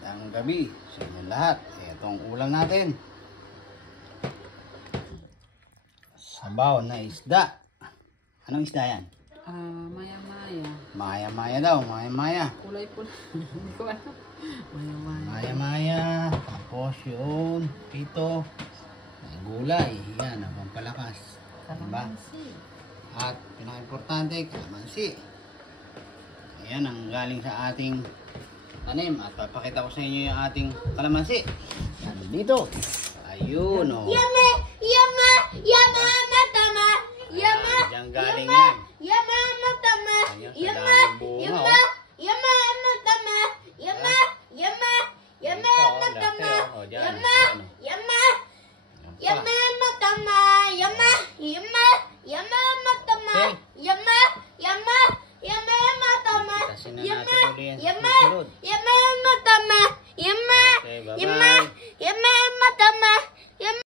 Magandang gabi sa inyo lahat. Ito ang ulam natin. Sabaw na isda. Anong isda yan? Maya-maya. Maya-maya daw, maya-maya. Kulay pula. Hindi ko alam. Maya-maya. Maya-maya. Tapos yun, pito. May gulay. Yan, ang pampalakas. Diba? Kalamansi. At pinaka-importante, kalamansi. Ayan ang galing sa ating tanim. At papakita ko sa inyo yung ating kalamansi. Yan, dito. Ayun, o. Yama, yama, yama, matama. Yama, Diyan galing yan. yama, matama. Ayan, sa Yama, daming bunga, yama, oh. yama, matama. Yama, yama, yama, Ito, matama. laki, oh. Diyan, Yama, ayan, oh. yama, Yan pa. yama, matama. Yama, yama, yama, matama. Okay. Yama, yama, yama, matama. Tasin na Yama, natin uli yan sa yama, susunod. yama, matama. Yama, Okay, yama, bye-bye. yama,